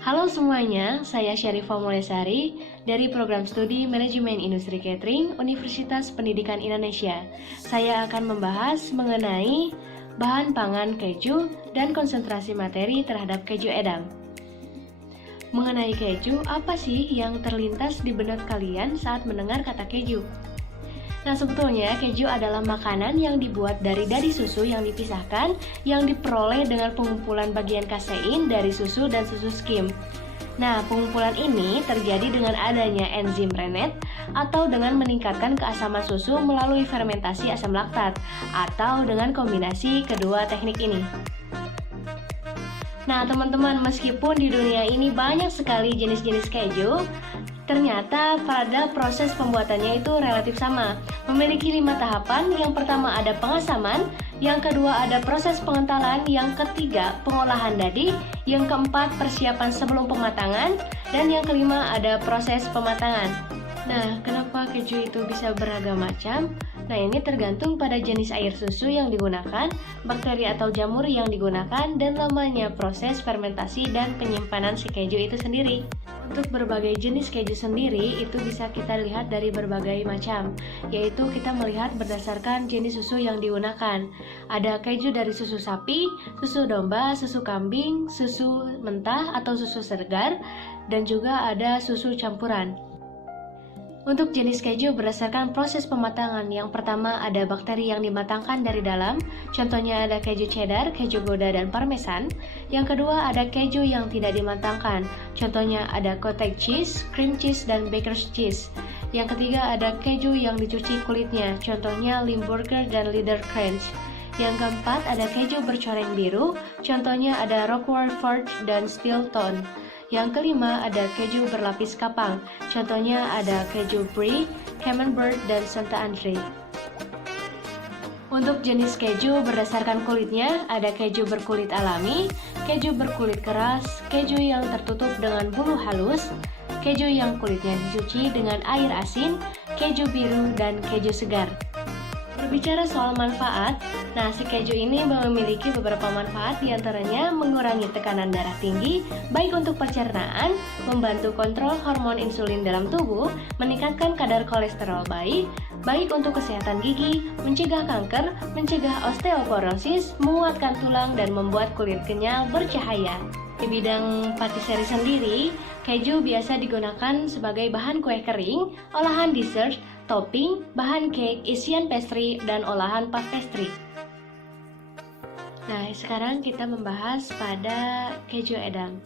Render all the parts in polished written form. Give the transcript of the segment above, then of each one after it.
Halo semuanya, saya Syarifah Mulesari dari Program Studi Manajemen Industri Catering Universitas Pendidikan Indonesia. Saya akan membahas mengenai bahan pangan keju dan konsentrasi materi terhadap keju edam. Mengenai keju, apa sih yang terlintas di benak kalian saat mendengar kata keju? Nah, sebetulnya keju adalah makanan yang dibuat dari susu yang dipisahkan yang diperoleh dengan pengumpulan bagian kasein dari susu dan susu skim. Nah, pengumpulan ini terjadi dengan adanya enzim Rennet atau dengan meningkatkan keasaman susu melalui fermentasi asam laktat atau dengan kombinasi kedua teknik ini. Nah, teman-teman, meskipun di dunia ini banyak sekali jenis-jenis keju, ternyata pada proses pembuatannya itu relatif sama. Memiliki 5 tahapan. Yang pertama ada pengasaman, yang kedua ada proses pengentalan, yang ketiga pengolahan dadi, yang keempat persiapan sebelum pematangan, dan yang kelima ada proses pematangan. Nah, kenapa keju itu bisa beragam macam? Nah, ini tergantung pada jenis air susu yang digunakan, bakteri atau jamur yang digunakan, dan lamanya proses fermentasi dan penyimpanan si keju itu sendiri. Untuk berbagai jenis keju sendiri itu bisa kita lihat dari berbagai macam, yaitu kita melihat berdasarkan jenis susu yang digunakan. Ada keju dari susu sapi, susu domba, susu kambing, susu mentah atau susu segar, dan juga ada susu campuran. Untuk jenis keju berdasarkan proses pematangan, yang pertama ada bakteri yang dimatangkan dari dalam, contohnya ada keju cheddar, keju gouda, dan parmesan. Yang kedua ada keju yang tidak dimatangkan, contohnya ada cottage cheese, cream cheese, dan baker's cheese. Yang ketiga ada keju yang dicuci kulitnya, contohnya Limburger dan Liederkranz. Yang keempat ada keju bercoreng biru, contohnya ada Roquefort dan Stilton. Yang kelima ada keju berlapis kapang, contohnya ada keju brie, Camembert, dan Saint Andre. Untuk jenis keju berdasarkan kulitnya ada keju berkulit alami, keju berkulit keras, keju yang tertutup dengan bulu halus, keju yang kulitnya dicuci dengan air asin, keju biru, dan keju segar. Berbicara soal manfaat, nah si keju ini memiliki beberapa manfaat, diantaranya mengurangi tekanan darah tinggi, baik untuk pencernaan, membantu kontrol hormon insulin dalam tubuh, meningkatkan kadar kolesterol baik untuk kesehatan gigi, mencegah kanker, mencegah osteoporosis, menguatkan tulang, dan membuat kulit kenyal bercahaya. Di bidang patisserie sendiri, keju biasa digunakan sebagai bahan kue kering, olahan dessert, topping, bahan cake, isian pastry, dan olahan puff pastry. Nah, sekarang kita membahas pada keju edam.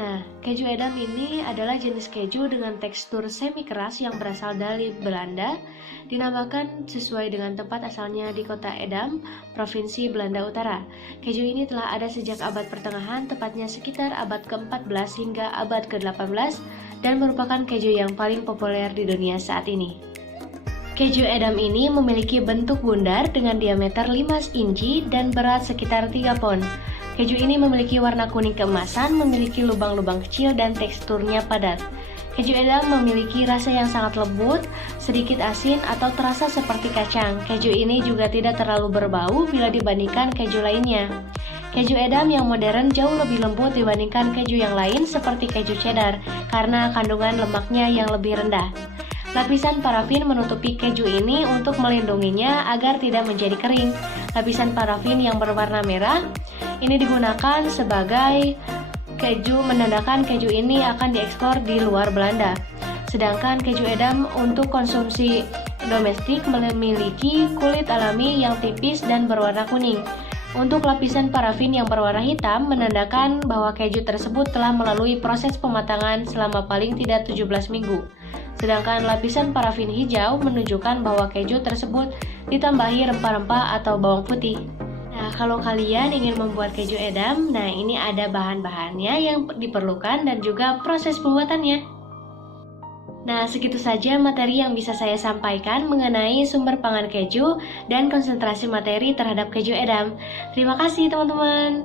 Nah, keju edam ini adalah jenis keju dengan tekstur semi keras yang berasal dari Belanda, dinamakan sesuai dengan tempat asalnya di kota Edam, Provinsi Belanda Utara. Keju ini telah ada sejak abad pertengahan, tepatnya sekitar abad ke-14 hingga abad ke-18, dan merupakan keju yang paling populer di dunia saat ini. Keju edam ini memiliki bentuk bundar dengan diameter 5 inci dan berat sekitar 3 pon. Keju ini memiliki warna kuning keemasan, memiliki lubang-lubang kecil, dan teksturnya padat. Keju edam memiliki rasa yang sangat lembut, sedikit asin atau terasa seperti kacang. Keju ini juga tidak terlalu berbau bila dibandingkan keju lainnya. Keju edam yang modern jauh lebih lembut dibandingkan keju yang lain seperti keju cheddar karena kandungan lemaknya yang lebih rendah. Lapisan parafin menutupi keju ini untuk melindunginya agar tidak menjadi kering. Lapisan parafin yang berwarna merah ini digunakan sebagai keju, menandakan keju ini akan diekspor di luar Belanda. Sedangkan keju edam untuk konsumsi domestik memiliki kulit alami yang tipis dan berwarna kuning. Untuk lapisan parafin yang berwarna hitam menandakan bahwa keju tersebut telah melalui proses pematangan selama paling tidak 17 minggu. Sedangkan lapisan parafin hijau menunjukkan bahwa keju tersebut ditambahi rempah-rempah atau bawang putih. Nah, kalau kalian ingin membuat keju edam, nah ini ada bahan-bahannya yang diperlukan dan juga proses pembuatannya. Nah, segitu saja materi yang bisa saya sampaikan mengenai sumber pangan keju dan konsentrasi materi terhadap keju edam. Terima kasih teman-teman.